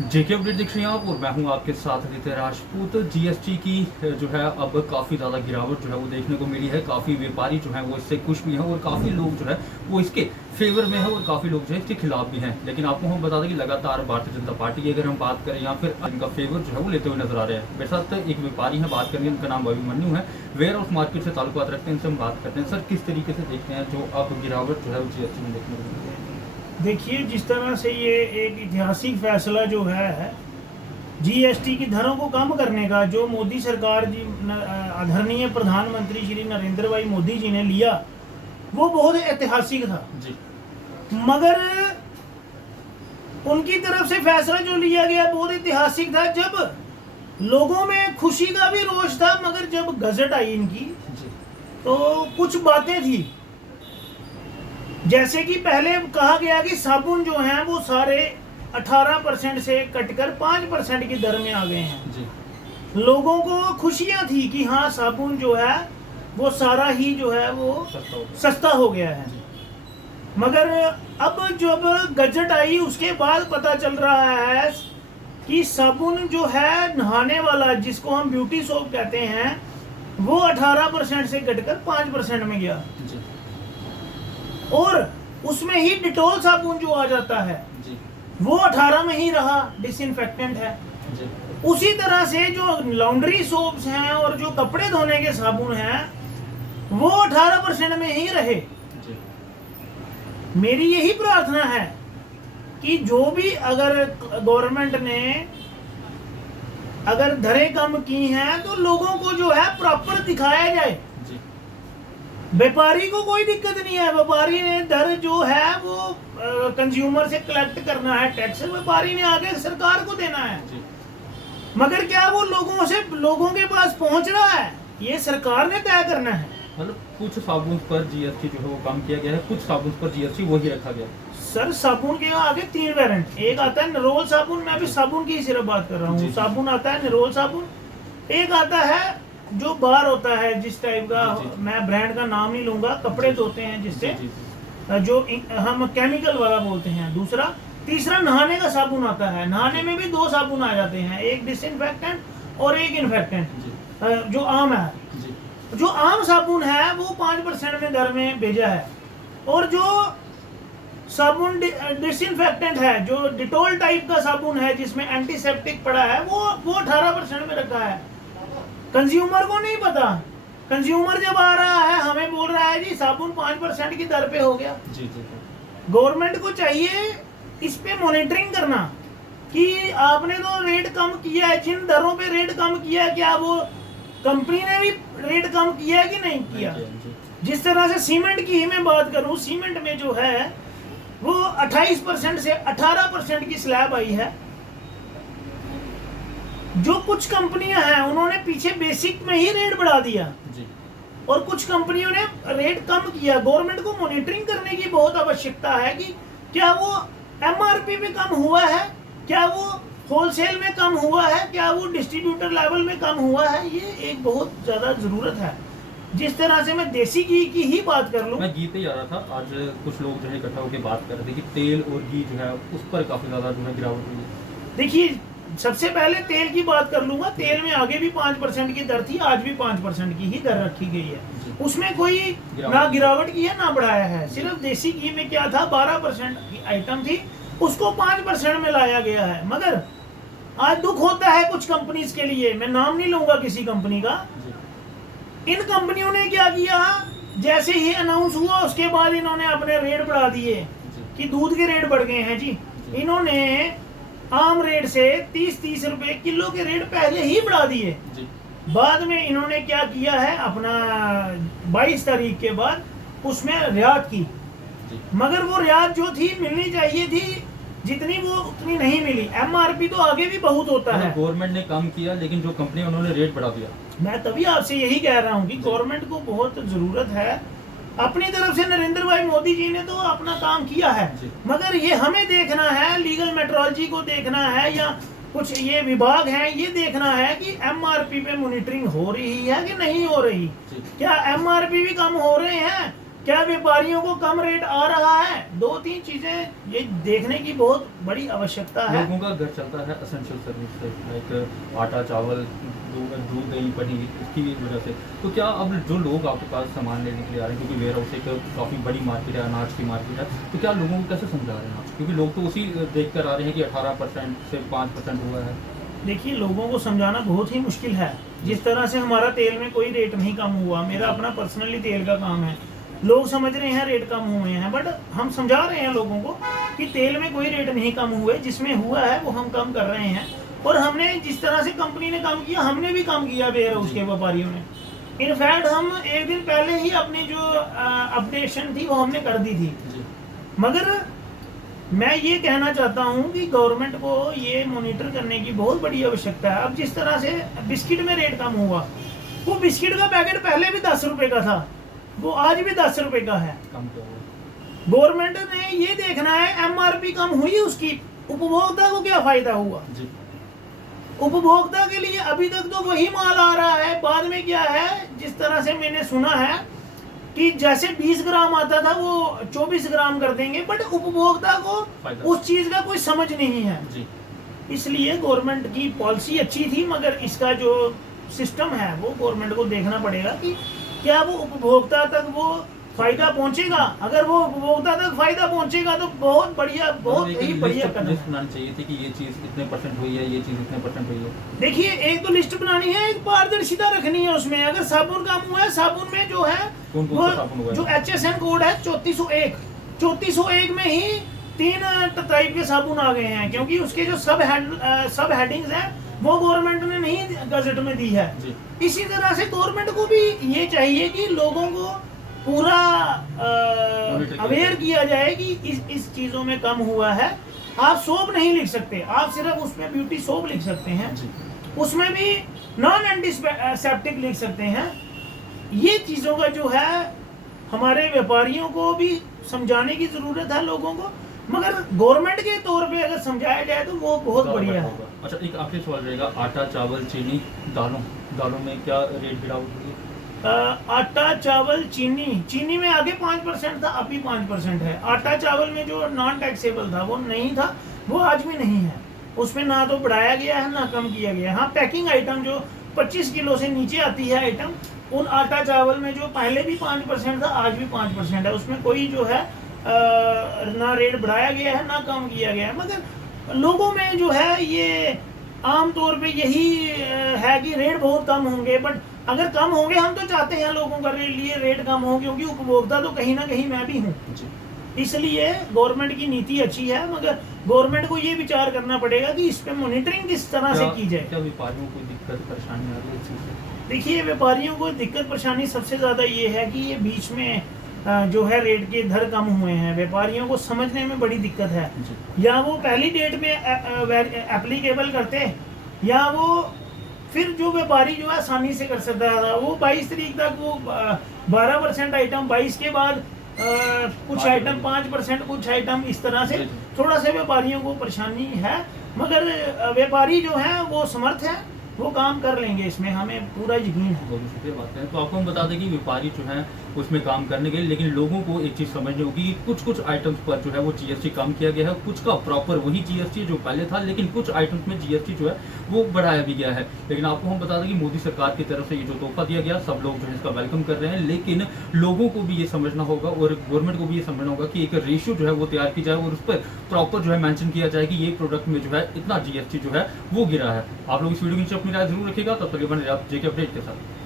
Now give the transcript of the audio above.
जेके update देख रहे हैं आप और मैं हूं आपके साथ आदित्य राजपूत। जीएसटी की जो है अब काफ़ी ज़्यादा गिरावट जो है वो देखने को मिली है। काफ़ी व्यापारी जो है वो इससे खुश भी हैं और काफ़ी लोग जो है वो इसके फेवर में है और काफ़ी लोग जो है इसके खिलाफ भी हैं। लेकिन आपको हम बता दें कि लगातार भारतीय जनता पार्टी की अगर हम बात करें या फिर इनका फेवर जो है वो लेते हुए नजर आ रहे हैं। मेरे साथ एक व्यापारी है, बात करेंगे, उनका नाम अभिमन्यु है, वेयर हाउस मार्केट से ताल्लुकात रखते हैं, इनसे हम बात करते हैं। सर, किस तरीके से देखते हैं जो अब गिरावट जो है वो जीएसटी में देखने को मिली है? देखिए, जिस तरह से ये एक ऐतिहासिक फैसला जो है जीएसटी की दरों को कम करने का, जो मोदी सरकार जी आदरणीय प्रधानमंत्री श्री नरेंद्र भाई मोदी जी ने लिया, वो बहुत ऐतिहासिक था जी। मगर उनकी तरफ से फैसला जो लिया गया बहुत ऐतिहासिक था। जब लोगों में खुशी का भी रोष था, मगर जब गजट आई इनकी जी। तो कुछ बातें थी। जैसे कि पहले कहा गया कि साबुन जो हैं वो सारे 18% से कटकर 5% की दर में आ गए हैं जी। लोगों को खुशियां थी कि हाँ, साबुन जो है वो सारा ही जो है वो सस्ता हो गया है। मगर अब जब गजट आई उसके बाद पता चल रहा है कि साबुन जो है नहाने वाला, जिसको हम ब्यूटी सोप कहते हैं, वो 18% से घटकर 5% में गया। जी। और उसमें ही डिटॉल साबुन जो आ जाता है जी। वो 18 में ही रहा, डिसइंफेक्टेंट है। जी। उसी तरह से जो लॉन्ड्री सोप्स हैं और जो कपड़े धोने के साबुन हैं वो 18% में ही रहे। जी। मेरी यही प्रार्थना है कि जो भी अगर गवर्नमेंट ने अगर दरें कम की हैं तो लोगों को जो है प्रॉपर दिखाया जाए। व्यापारी को कोई दिक्कत नहीं है, व्यापारी ने दर जो है वो कंज्यूमर से कलेक्ट करना है, टैक्स व्यापारी ने आगे सरकार को देना है। मगर क्या वो लोगों के पास पहुंच रहा है, ये सरकार ने तय करना है। मतलब कुछ साबुन पर जीएसटी जो है वो कम किया गया है, कुछ साबुन पर जीएसटी वही रखा गया। सर, साबुन के आगे 3 वेरिएंट, एक आता है निरोल साबुन, मैं अभी साबुन की सिर्फ बात कर रहा हूँ। साबुन आता है निरोल साबुन, एक आता है जो बार होता है जिस टाइप का, मैं ब्रांड का नाम नहीं लूंगा, कपड़े धोते हैं जिससे, जो हम केमिकल वाला बोलते हैं। दूसरा, तीसरा नहाने का साबुन आता है। नहाने में भी 2 साबुन आ जाते हैं, एक डिसइंफेक्टेंट और एक इन्फेक्टेंट। जो आम है, जो आम साबुन है वो 5% में दर में भेजा है, और जो साबुन डिसइंफेक्टेंट है, जो डिटॉल टाइप का साबुन है जिसमें एंटीसेप्टिक पड़ा है, वो 18% में रखा है। कंज्यूमर को नहीं पता। कंज्यूमर जब आ रहा है हमें बोल रहा है जी साबुन 5% की दर पे हो गया। गवर्नमेंट को चाहिए इस पे मॉनिटरिंग करना कि आपने तो रेट कम किया है, जिन दरों पे रेट कम किया है, क्या वो कंपनी ने भी रेट कम किया है कि नहीं किया। जिस तरह से सीमेंट की ही मैं बात करूं, सीमेंट में जो है वो 28% से 18% की स्लैब आई है। जो कुछ कंपनियां हैं उन्होंने पीछे बेसिक में ही रेट बढ़ा दिया जी। और कुछ कंपनियों ने रेट कम किया। गवर्नमेंट को मॉनिटरिंग करने की बहुत आवश्यकता है कि क्या वो एमआरपी में कम हुआ है, क्या वो होलसेल में कम हुआ है, क्या वो डिस्ट्रीब्यूटर लेवल में कम हुआ है। ये एक बहुत ज्यादा जरूरत है। जिस तरह से मैं देसी घी की ही बात कर लूं, मैं घी पे ही आ रहा था। आज कुछ लोग जो है इकट्ठा होकर बात कर रहे थे कि तेल और घी जो है उस पर काफी ज्यादा जो है गिरावट हुई है। देखिए, सबसे पहले तेल की बात कर लूंगा। तेल में आगे भी 5% की दर थी, आज भी 5% की ही दर रखी गई है। उसमें कोई ना गिरावट की है ना बढ़ाया है। सिर्फ देसी घी में क्या था, 12% की आइटम थी, उसको 5% में लाया गया है। मगर आज दुख होता है कुछ कंपनीज के लिए, मैं नाम नहीं लूंगा किसी कंपनी का। इन कंपनियों ने क्या किया, जैसे ही अनाउंस हुआ उसके बाद इन्होंने अपने रेट बढ़ा दिए कि दूध के रेट बढ़ गए हैं जी। इन्होंने आम रेट से 30 रुपए किलो के रेट पहले ही बढ़ा दिए। बाद में इन्होंने क्या किया है, अपना 22 तारीख के बाद उसमें रियायत की। मगर वो रियायत जो थी मिलनी चाहिए थी जितनी, वो उतनी नहीं मिली। एमआरपी तो आगे भी बहुत होता है। गवर्नमेंट ने कम किया लेकिन जो कंपनी उन्होंने रेट बढ़ा दिया। मैं तभी आपसे यही कह रहा हूँ कि गवर्नमेंट को बहुत जरूरत है। अपनी तरफ से नरेंद्र भाई मोदी जी ने तो अपना काम किया है, मगर ये हमें देखना है, लीगल मेट्रोलॉजी को देखना है, या कुछ ये विभाग हैं, ये देखना है कि एमआरपी पे मॉनिटरिंग हो रही है कि नहीं हो रही। क्या एमआरपी भी कम हो रहे हैं, क्या व्यापारियों को कम रेट आ रहा है? 2-3 चीजें ये देखने की बहुत बड़ी आवश्यकता है। लोगों का घर चलता है एसेंशियल सर्विस से, लाइक आटा चावल दूध दही पनीर, इसकी वजह से। तो क्या अब जो लोग आपके पास सामान लेने के लिए आ रहे हैं, क्योंकि वेयर हाउस एक काफ़ी बड़ी मार्केट है, अनाज की मार्केट है, तो क्या लोगों को कैसे समझा रहे हैं आप? क्योंकि लोग तो उसी देख कर आ रहे हैं कि 18% से 5% हुआ है। देखिए, लोगों को समझाना बहुत ही मुश्किल है। जिस तरह से हमारा तेल में कोई रेट नहीं कम हुआ, मेरा अपना पर्सनली तेल का काम है, लोग समझ रहे हैं रेट कम हुए हैं, बट हम समझा रहे हैं लोगों को कि तेल में कोई रेट नहीं कम हुए, जिसमें हुआ है वो हम कम कर रहे हैं। और हमने जिस तरह से कंपनी ने कम किया, हमने भी कम किया वेयर हाउस के व्यापारियों ने। इनफैक्ट हम एक दिन पहले ही अपनी जो अपडेशन थी वो हमने कर दी थी। मगर मैं ये कहना चाहता हूँ कि गवर्नमेंट को ये मॉनिटर करने की बहुत बड़ी आवश्यकता है। अब जिस तरह से बिस्किट में रेट कम हुआ, वो बिस्किट का पैकेट पहले भी 10 रुपए का था, वो आज भी 10 रुपए का है। गवर्नमेंट ने ये देखना है एमआरपी कम हुई उसकी, उपभोक्ता को क्या फायदा हुआ। उपभोक्ता के लिए अभी तक तो वही माल आ रहा है। बाद में क्या है, जिस तरह से मैंने सुना है कि जैसे 20 ग्राम आता था वो 24 ग्राम कर देंगे, बट उपभोक्ता को उस चीज का कोई समझ नहीं है जी। इसलिए गवर्नमेंट की पॉलिसी अच्छी थी, मगर इसका जो सिस्टम है वो गवर्नमेंट को देखना पड़ेगा कि क्या वो उपभोक्ता तक वो फायदा पहुंचेगा। अगर वो उपभोक्ता तक फायदा पहुंचेगा तो बहुत बढ़िया, बहुत ही बढ़िया कदम बनानी चाहिए थी कि ये चीज इतने परसेंट हुई है, ये चीज इतने परसेंट हुई है। देखिए, एक तो लिस्ट बनानी है, एक पारदर्शिता रखनी है उसमें। अगर साबुन कम हुआ है, साबुन में जो है वो जो HSN कोड है 3401 में ही 3 टाइप के साबुन आ गए हैं, क्योंकि उसके जो सब हेडिंग्स हैं वो गवर्नमेंट ने नहीं गजट में दी है। इसी तरह से गवर्नमेंट को भी ये चाहिए कि लोगों को पूरा अवेयर किया जाए कि इस चीजों में कम हुआ है। आप सोप नहीं लिख सकते, आप सिर्फ उसमें ब्यूटी सोप लिख सकते हैं, उसमें भी नॉन एंटीसेप्टिक लिख सकते हैं। ये चीजों का जो है हमारे व्यापारियों को भी समझाने की जरूरत है लोगों को, मगर गवर्नमेंट के तौर पे अगर समझाया जाए तो वो बहुत बढ़िया है। अच्छा, एक आखिरी सवाल रहेगा, आटा चावल चीनी दालों में क्या रेट गिरावट हुई? आटा चावल चीनी में आगे 5% था, अभी 5% है। आटा चावल में जो नॉन टैक्सेबल था वो नहीं था, वो आज भी नहीं है। उसमें ना तो बढ़ाया गया है ना कम किया गया है। हाँ, पैकिंग आइटम जो 25 किलो से नीचे आती है आइटम, उन आटा चावल में जो पहले भी 5% था, आज भी 5% है। उसमें कोई जो है ना रेट बढ़ाया गया है ना कम किया गया है। मगर लोगों में जो है ये आम तौर पे यही है कि रेट बहुत कम होंगे, बट अगर कम होंगे, हम तो चाहते हैं लोगों का लिए रेट कम हो, क्योंकि उपभोक्ता तो कहीं ना कहीं मैं भी हूँ। इसलिए गवर्नमेंट की नीति अच्छी है, मगर गवर्नमेंट को ये विचार करना पड़ेगा कि इस पे मॉनिटरिंग किस तरह से की जाए। क्या व्यापारियों को दिक्कत परेशानी आ रही है? देखिए, व्यापारियों को दिक्कत परेशानी सबसे ज्यादा ये है कि ये बीच में जो है रेट के दर कम हुए हैं, व्यापारियों को समझने में बड़ी दिक्कत है। या वो पहली डेट में एप्लीकेबल करते, या वो फिर जो व्यापारी जो है आसानी से कर सकता था, वो 22 तारीख तक वो 12% आइटम, 22 के बाद कुछ आइटम 5%, कुछ आइटम, इस तरह से थोड़ा सा व्यापारियों को परेशानी है। मगर व्यापारी जो है वो समर्थ है, वो काम कर लेंगे, इसमें हमें पूरा यकीन है। बहुत शुक्रिया बात है। तो आपको हम बता दें कि व्यापारी जो है उसमें काम करने के लिए, लेकिन लोगों को एक चीज़ समझनी होगी कि कुछ आइटम्स पर जो है वो GST कम किया गया है, कुछ का प्रॉपर वही GST जो पहले था, लेकिन कुछ आइटम्स में GST जो है वो बढ़ाया भी गया है। लेकिन आपको हम बता दें कि मोदी सरकार की तरफ से ये जो तोहफा दिया गया, सब लोग जो है इसका वेलकम कर रहे हैं, लेकिन लोगों को भी ये समझना होगा और गवर्नमेंट को भी ये समझना होगा कि एक रेशियो जो है वो तैयार की जाए और उस पर प्रॉपर जो है मेंशन किया जाए कि ये प्रोडक्ट में जो है इतना GST जो है वो गिरा है। आप लोग इस वीडियो के नीचे अपनी राय जरूर रखिएगा। तब तक बने आप JK अपडेट के साथ।